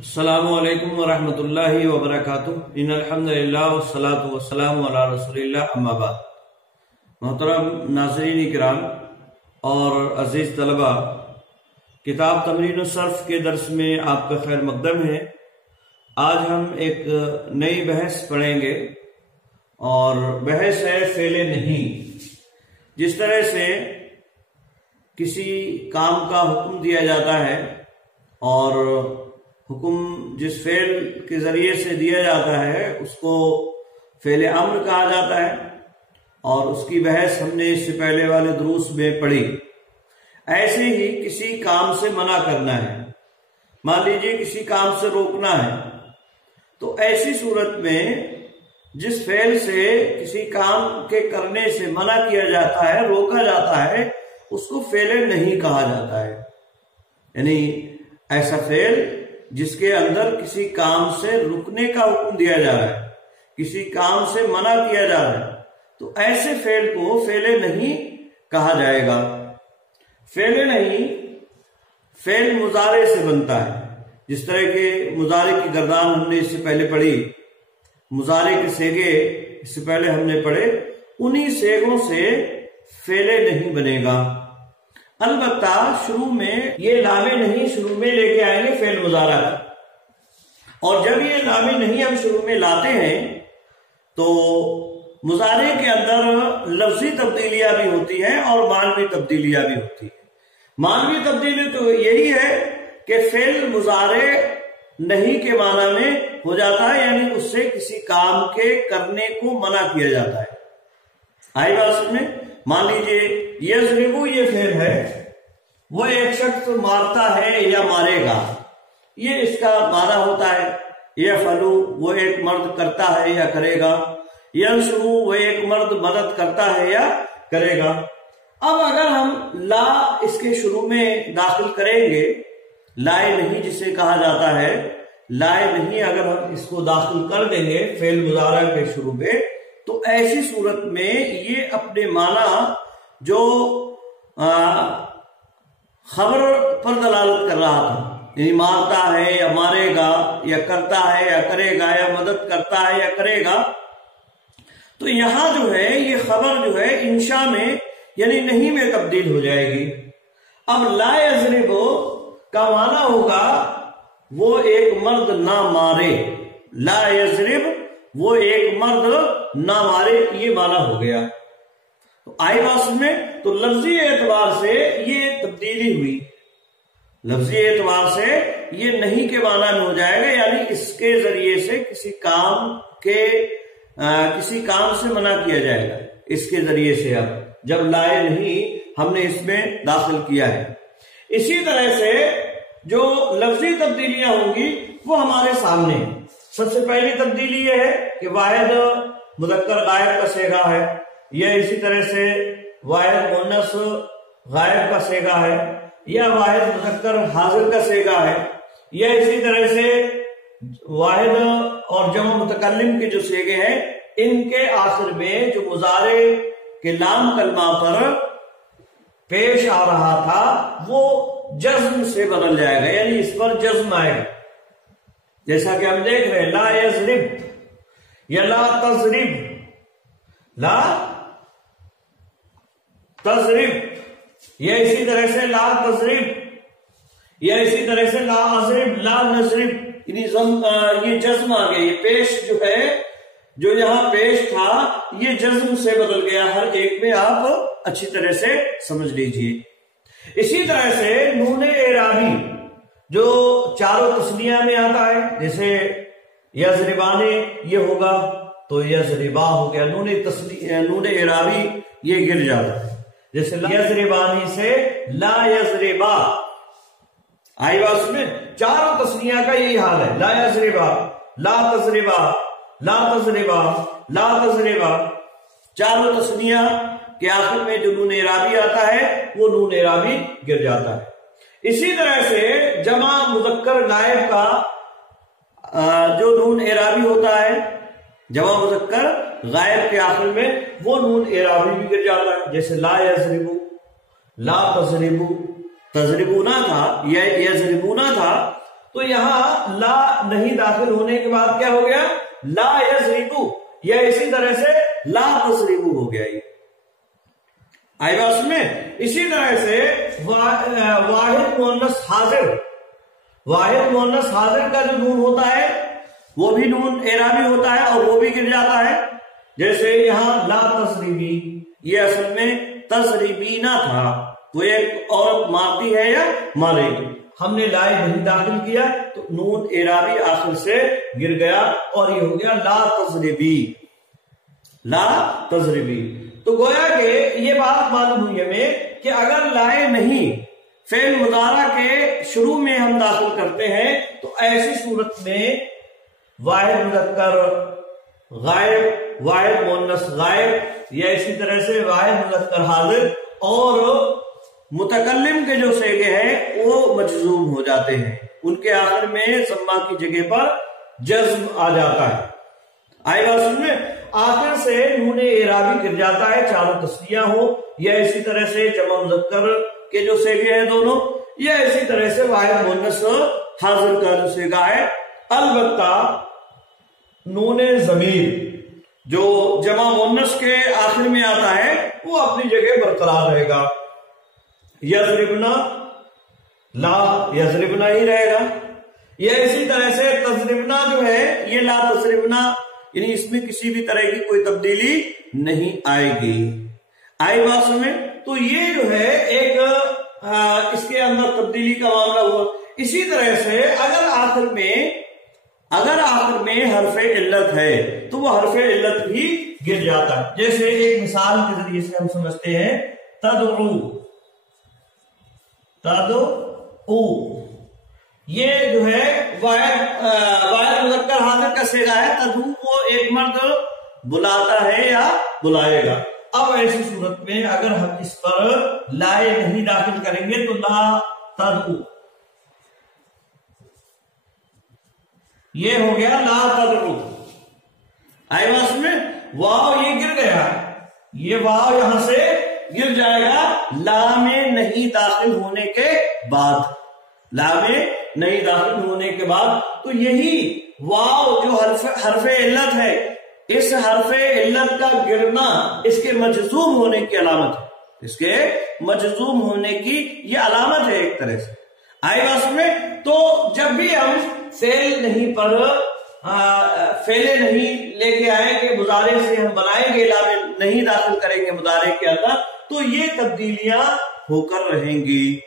السلام علیکم ورحمۃ اللہ وبرکاتہ۔ ان الحمدللہ والصلاۃ والسلام علی رسول اللہ، اما بعد۔ محترم ناظرین کرام اور عزیز طلبہ، کتاب تمرین الصرف کے درس میں آپ کا خیر مقدم ہے۔ آج ہم ایک نئی بحث پڑھیں گے اور بحث ہے فعل نہیں۔ جس طرح سے کسی کام کا حکم دیا جاتا ہے اور حکم جس فعل کے ذریعے سے دیا جاتا ہے اس کو فعل امر کہا جاتا ہے، اور اس کی بحث ہم نے اس سے پہلے والے دروس میں پڑھی۔ ایسے ہی کسی کام سے منع کرنا ہے، مان لیجیے کسی کام سے روکنا ہے، تو ایسی صورت میں جس فعل سے کسی کام کے کرنے سے منع کیا جاتا ہے، روکا جاتا ہے، اس کو فعل نہیں کہا جاتا ہے۔ یعنی ایسا فعل جس کے اندر کسی کام سے رکنے کا حکم دیا جا رہا ہے، کسی کام سے منع کیا جا رہا ہے، تو ایسے فعل کو فعل نہیں کہا جائے گا۔ فعل نہیں فعل مضارع سے بنتا ہے، جس طرح کے مضارع کی گردان ہم نے اس سے پہلے پڑھی، مضارع کے سیگے اس سے پہلے ہم نے پڑھے، انہی سیگوں سے فعل نہیں بنے گا۔ البتہ شروع میں یہ لام نہیں شروع میں لے کے آئیں گے فعل مضارع، اور جب یہ لام نہیں ہم شروع میں لاتے ہیں تو مضارع کے اندر لفظی تبدیلیاں بھی ہوتی ہیں اور معنوی تبدیلیاں بھی ہوتی ہیں۔ معنوی تبدیلی تو یہی ہے کہ فعل مضارع نہیں کے معنی میں ہو جاتا ہے، یعنی اس سے کسی کام کے کرنے کو منع کیا جاتا ہے۔ آئی بات سمجھ میں؟ مان لیجیے یضربو یہ فعل ہے، وہ ایک شخص مارتا ہے یا مارے گا، یہ اس کا معنی ہوتا ہے۔ یفعلو وہ ایک مرد کرتا ہے یا کرے گا، ینصرو وہ ایک مرد مدد کرتا ہے یا کرے گا۔ اب اگر ہم لا اس کے شروع میں داخل کریں گے، لائے نہیں جسے کہا جاتا ہے، لائے نہیں اگر ہم اس کو داخل کر دیں گے فعل مضارع کے شروع میں، تو ایسی صورت میں یہ اپنے معنی جو خبر پر دلالت کر رہا تھا، یعنی مارتا ہے یا مارے گا، یا کرتا ہے یا کرے گا، یا مدد کرتا ہے یا کرے گا، تو یہاں جو ہے یہ خبر جو ہے انشاء میں یعنی نہیں میں تبدیل ہو جائے گی۔ اب لا یضرب کا معنی ہوگا وہ ایک مرد نہ مارے، لا یضرب وہ ایک مرد نہ مارے، یہ معنی ہو گیا۔ تو آئی بات میں تو لفظی اعتبار سے یہ تبدیلی ہوئی، لفظی اعتبار سے یہ نہیں کے معنی میں ہو جائے گا، یعنی اس کے ذریعے سے کسی کام سے منع کیا جائے گا، اس کے ذریعے سے اب جب لائے نہیں ہم نے اس میں داخل کیا ہے۔ اسی طرح سے جو لفظی تبدیلیاں ہوں گی وہ ہمارے سامنے ہیں۔ سب سے پہلی تبدیلی یہ ہے کہ واحد مذکر غائب کا صیغہ ہے، یا اسی طرح سے واحد مؤنث غائب کا صیغہ ہے، یا واحد مذکر حاضر کا صیغہ ہے، یا اسی طرح سے واحد اور جمع متکلم کے جو صیغے ہیں، ان کے آخر میں جو مضارع کے لام کلمہ پر پیش آ رہا تھا وہ جزم سے بدل جائے گا، یعنی اس پر جزم آئے گا۔ جیسا کہ ہم دیکھ رہے ہیں لا یضرب یا لا تضرب، لا تضرب، یا اسی طرح سے لا تضرب، یا اسی طرح سے لا اضرب لا نضرب، یعنی یہ جزم آ گیا، یہ پیش جو ہے جو یہاں پیش تھا یہ جزم سے بدل گیا۔ ہر ایک میں آپ اچھی طرح سے سمجھ لیجئے۔ اسی طرح سے نون اعرابی جو چاروں تسنیہ میں آتا ہے، جیسے یضربانے یہ ہوگا تو یضربا ہو گیا، نون اعرابی یہ گر جاتا ہے، جیسے یضربانی سے لا یضربا۔ آئی بات میں چاروں تسنیہ کا یہی حال ہے، لا یضربا، لا تضربا، لا تضربا، لا تضربا، چاروں تسنیہ کے آخر میں جو نون اعرابی آتا ہے وہ نون اعرابی گر جاتا ہے۔ اسی طرح سے جمع مذکر غائب کا جو نون اعرابی ہوتا ہے، جمع مذکر غائب کے آخر میں وہ نون اعرابی بھی گر جاتا ہے، جیسے لا یضربو، لا تضربو، تضربونا تھا یا یضربونا تھا، تو یہاں لا نہیں داخل ہونے کے بعد کیا ہو گیا؟ لا یضربو، یا اسی طرح سے لا تضربو ہو گیا۔ یہ آئی بات میں؟ اسی طرح سے واحد مؤنث حاضر، واحد مؤنث حاضر کا جو نون ہوتا ہے وہ بھی نون اعرابی ہوتا ہے اور وہ بھی گر جاتا ہے۔ جیسے یہاں لا تضربی، یہ اصل میں تضربینا تھا، وہ ایک عورت مارتی ہے یا مارے گی، ہم نے لا نہیں داخل کیا تو نون اعرابی آخر سے گر گیا اور یہ ہو گیا لا تضربی، لا تضربی۔ تو گویا کہ یہ بات معلوم ہوئی ہمیں کہ اگر لائے نہیں فعل مضارع کے شروع میں ہم داخل کرتے ہیں تو ایسی صورت میں واحد مذکر غائب، واحد مؤنث غائب، یا اسی طرح سے واحد مذکر حاضر اور متکلم کے جو صیغے ہیں وہ مجزوم ہو جاتے ہیں، ان کے آخر میں ضمہ کی جگہ پر جزم آ جاتا ہے۔ آئے بات سن میں؟ آخر سے نون اعرابی گر جاتا ہے، چاروں تسنیہ ہو یا اسی طرح سے جمع مذکر کے جو صیغے ہیں دونوں، یا اسی طرح سے واحد مؤنث حاضر کا جو صیغہ ہے۔ البتہ نون ضمیر جو جمع مؤنث کے آخر میں آتا ہے وہ اپنی جگہ برقرار رہے گا، یضربنا لا یضربنا ہی رہے گا، یا اسی طرح سے تضربنا جو ہے یہ لا تضربنا، یعنی اس میں کسی بھی طرح کی کوئی تبدیلی نہیں آئے گی۔ آئی بات سمجھ؟ تو یہ جو ہے ایک اس کے اندر تبدیلی کا معاملہ ہوا۔ اسی طرح سے اگر آخر میں حرف علت ہے تو وہ حرف علت بھی گر جاتا ہے۔ جیسے ایک مثال کے ذریعے سے ہم سمجھتے ہیں، تدعو، تدعو یہ جو ہے واحد مذکر حاضر کا صیغہ ہے، تدعو کو ایک مرد بلاتا ہے یا بلائے گا۔ اب ایسی صورت میں اگر ہم اس پر لائے نہیں داخل کریں گے تو لا تدعو، یہ ہو گیا لا تدعو۔ آئے بات میں؟ واو یہ گر گیا، یہ واو یہاں سے گر جائے گا لا میں نہیں داخل ہونے کے بعد، لا میں نہیں داخل ہونے کے بعد۔ تو یہی واو جو حرف علت ہے، اس حرف علت کا گرنا اس کے مجزوم ہونے کی علامت ہے، اس کے مجزوم ہونے کی یہ علامت ہے ایک طرح سے۔ آئی بات میں؟ تو جب بھی ہم فعل نہیں پر فعلے نہیں لے کے آئیں گے، مضارع سے ہم بنائیں گے، لا میں نہیں داخل کریں گے مضارع کے اندر، تو یہ تبدیلیاں ہو کر رہیں گی۔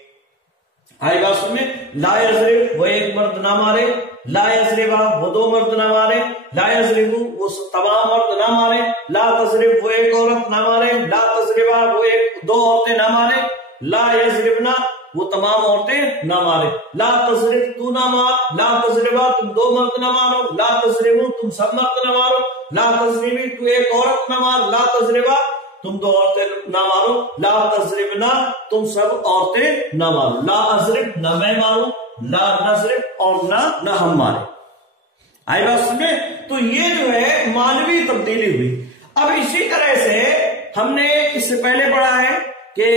آئی بات میں؟ لا یضرب وہ ایک مرد نہ مارے، لا یضربا وہ دو مرد نہ مارے، لا یضربو وہ تمام مرد نہ مارے، لا تضرب وہ ایک عورت نہ مارے، لا تضربا وہ دو عورتیں نہ مارے، لا یضربنا وہ تمام عورتیں نہ مارے، لا تضرب تو نہ مار، لا تضربا تم دو مرد نہ مارو، لا تضربو تم سب مرد نہ مارو، لا تضربی تو ایک عورت نہ مار، لا تضربا تم دو عورتیں نہ مارو، لا تضربنا تم سب عورتیں نہ مارو، لا اضرب نہ میں ماروں، لا نضرب اور نہ ہم مارے۔ آئی بات سمجھے؟ تو یہ جو ہے معنوی تبدیلی ہوئی۔ اب اسی طرح سے ہم نے اس سے پہلے پڑھا ہے کہ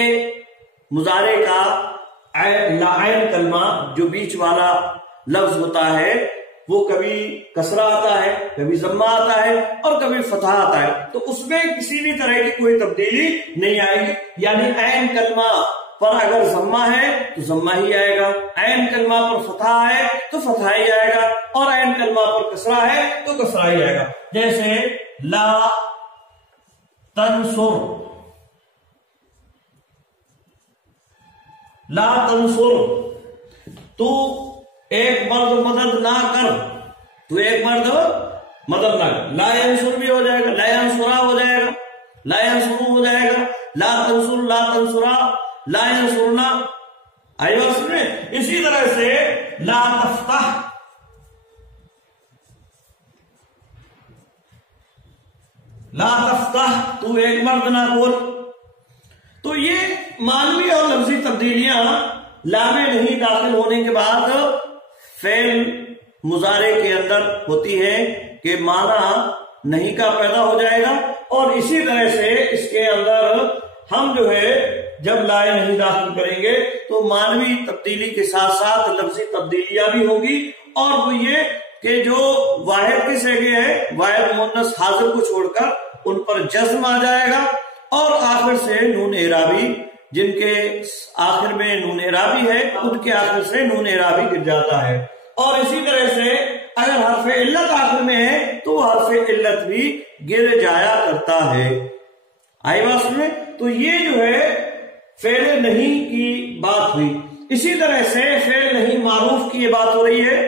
مضارع کا عین کلمہ جو بیچ والا لفظ ہوتا ہے وہ کبھی کسرہ آتا ہے، کبھی ضمہ آتا ہے اور کبھی فتحہ آتا ہے، تو اس میں کسی بھی طرح کی کوئی تبدیلی نہیں آئے گی۔ یعنی عین کلمہ پر اگر ضمہ ہے تو ضمہ ہی آئے گا، عین کلمہ پر فتحہ ہے تو فتحہ ہی آئے گا، اور عین کلمہ پر کسرہ ہے تو کسرہ ہی آئے گا۔ جیسے لا تنصر، لا تنصر تو ایک مرد مدد نہ کر، تو ایک مرد مدد نہ کر، لا ینصر بھی ہو جائے گا، لا ینصرا ہو جائے گا، لا ینصرو ہو جائے گا، لا تنصر لا تنصرا لا ینصرنا۔ آئی بات سمجھے؟ اسی طرح سے لا تفتح، لا تفتح تو ایک مرد نہ کھول۔ تو یہ معنوی اور لفظی تبدیلیاں لا میں نہیں داخل ہونے کے بعد فعل مضارع کے اندر ہوتی ہے کہ معنی نہیں کا پیدا ہو جائے گا، اور اسی طرح سے اس کے اندر ہم جو ہے جب لائے نہیں داخل کریں گے تو مانوی تبدیلی کے ساتھ ساتھ لفظی تبدیلیاں بھی ہوگی، اور وہ یہ کہ جو واحد کے صیغے ہیں واحد مؤنث حاضر کو چھوڑ کر ان پر جزم آ جائے گا، اور آخر سے نون اعرابی، جن کے آخر میں نون اعرابی ہے ان کے آخر سے نون اعرابی گر جاتا ہے۔ اور اسی طرح سے اگر حرف علت آخر میں ہے تو حرف علت بھی گر جایا کرتا ہے۔ آئی بات میں؟ تو یہ جو ہے فعل نہیں کی بات ہوئی۔ اسی طرح سے فعل نہیں معروف کی یہ بات ہو رہی ہے۔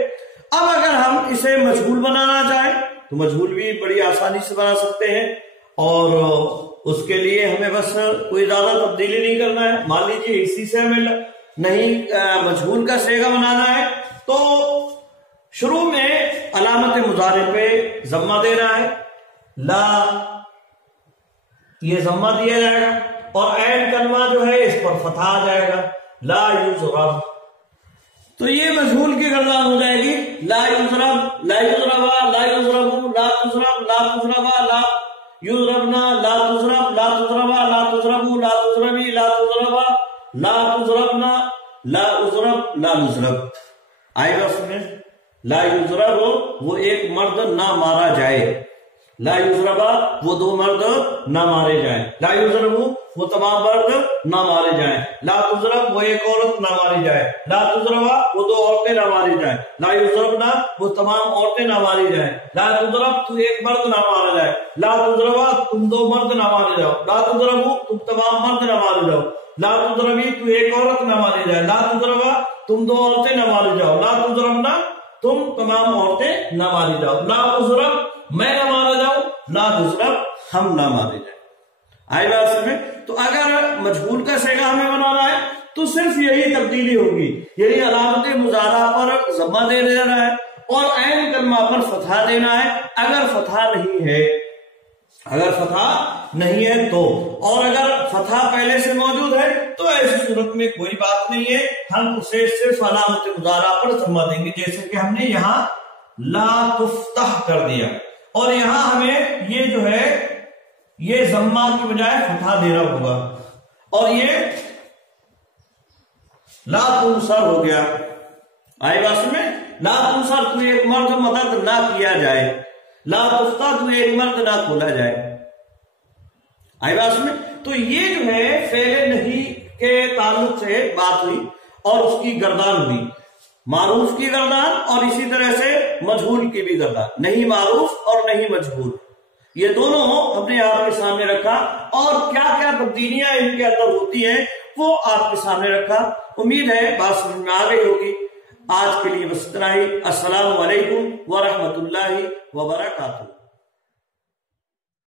اب اگر ہم اسے مجہول بنانا چاہیں تو مجہول بھی بڑی آسانی سے بنا سکتے ہیں، اور اس کے لیے ہمیں بس کوئی زیادہ تبدیلی نہیں کرنا ہے۔ مان لیجیے اسی سے ہمیں نہیں مجہول کا صیغہ بنانا ہے، تو شروع میں علامت مضارع پہ ضمہ دینا ہے، لا یہ ضمہ دیا جائے گا، اور عین کلمہ جو ہے اس پر فتح آ جائے گا، لا یضرب، تو یہ مجہول کی گردان ہو جائے گی، لا یضرب، لا یضربا، لا یضربو، لا تضرب، لا تضربا، لا یضربنا، لا تضرب، لا تضربا، لا تضربو، لا تضربی، لا تضربا، لا تضربنا، لا اضرب، لا نضرب۔ آئے گا سمجھ؟ لا یضرب وہ ایک مرد نہ مارا جائے، لا یضربا وہ دو مرد نہ مارے جائیں، لا یضربو وہ تمام مرد نہ مارے جائیں، لا تضرب وہ ایک عورت نہ ماری جائے، لا تضربا وہ دو عورتیں نہ ماری جائیں، لا یضربنا وہ تمام عورتیں نہ ماری جائیں، لا تضرب تو ایک مرد نہ مارا جائے، لا تضربا تم دو مرد نہ مارے جاؤ، لا تضربو تم تمام مرد نہ مارے جاؤ، لا تضربی تو ایک عورت نہ ماری جائے، لا تضربا تم دو عورتیں نہ ماری جاؤ، لا تضربنا تم تمام عورتیں نہ ماری جاؤ، لا اضرب میں نہ مارا جاؤں، لا تضرب ہم نہ مارے جائیں۔ آئی بات سمجھ؟ تو اگر مجہول کا صیغہ ہمیں بنانا ہے تو صرف یہی تبدیلی ہوگی، یعنی علامت مضارع پر ضمہ دے دینا ہے اور عین کلمہ پر فتحہ دینا ہے اگر فتحہ نہیں ہے، اگر فتحہ نہیں ہے تو، اور اگر فتحہ پہلے سے موجود ہے تو ایسی صورت میں کوئی بات نہیں ہے، ہم اسے صرف علامت مضارع پر ضمہ دیں گے، جیسے کہ ہم نے یہاں لا تفتح کر دیا، اور یہاں ہمیں یہ جو ہے یہ ضمہ کی بجائے فتحہ دینا ہوگا، اور یہ لا تنصر ہو گیا۔ آئی بات میں؟ لا تنصر تو ایک مرد مدد نہ کیا جائے، لا تفتح تو ایک مرد نہ کھولا جائے۔ آئی بات میں؟ تو یہ جو ہے فعل نہیں کے تعلق سے بات ہوئی اور اس کی گردان ہوئی، معروف کی گردان اور اسی طرح سے مجہول کی بھی گردان، نہیں معروف اور نہیں مجہول، یہ دونوں ہم نے آپ کے سامنے رکھا، اور کیا کیا تبدیلیاں ان کے اندر ہوتی ہیں وہ آپ کے سامنے رکھا۔ امید ہے بات سمجھ میں آ گئی ہوگی۔ آج کے لیے بس اتنا ہی۔ السلام علیکم ورحمۃ اللہ وبرکاتہ۔